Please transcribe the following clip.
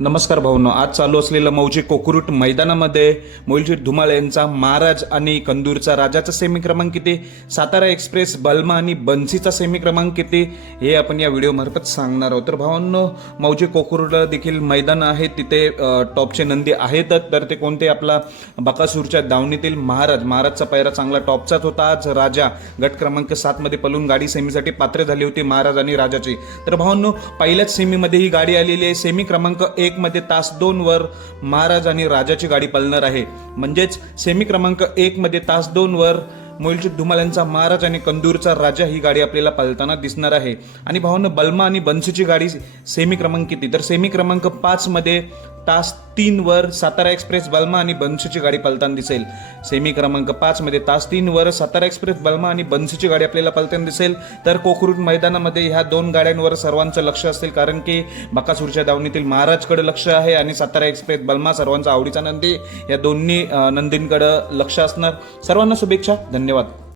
नमस्कार भाऊनो आज चालू असलेलं मौजे कोकुरुट मैदानामध्ये मोलजी धुमाळ यांचा महाराज आणि कंदूरचा राजाचा सेमी क्रमांक किती सातारा एक्सप्रेस बल्मा आणि बन्सीचा सेमी क्रमांक किती हे आपण या व्हिडिओमार्फत सांगणार आहोत. तर भावांनो मौजे कोकुरुट देखील मैदान आहे तिथे टॉपचे नंदी आहेतच तर ते कोणते? आपला बकासूरच्या दावणीतील महाराज महाराजचा पायरा चांगला टॉपचाच होता. आज राजा गट क्रमांक सातमध्ये पलून गाडी सेमीसाठी पात्र झाली होती महाराज आणि राजाची. तर भावांनो पहिल्याच सेमीमध्ये ही गाडी आलेली आहे. सेमी क्रमांक एक मध्ये तास दोनवर महाराज आणि राजाची गाडी पळणार आहे. म्हणजेच सेमी क्रमांक एकमध्ये तास दोनवर वर धुमाल्यांचा धुमाल यांचा महाराज आणि कंदूरचा राजा ही गाडी आपल्याला पालताना दिसणार आहे. आणि भावानं बल्मा आणि बन्सीची गाडी सेमी क्रमांक किती? तर सेमी क्रमांक पाचमध्ये तास तीनवर सातारा एक्सप्रेस बल्मा आणि बन्सीची गाडी पालताना दिसेल. सेमी क्रमांक पाचमध्ये तास तीनवर सातारा एक्सप्रेस बल्मा आणि बन्सीची गाडी आपल्याला पालताना दिसेल. तर कोकरूट मैदानामध्ये ह्या दोन गाड्यांवर सर्वांचं लक्ष असेल कारण की बकासूरच्या दावणीतील महाराजकडे लक्ष आहे आणि सातारा एक्सप्रेस बल्मा सर्वांचा आवडीचा नंदी. या दोन्ही नंदींकडं लक्ष असणार. सर्वांना शुभेच्छा. धन्यवाद. धन्यवाद।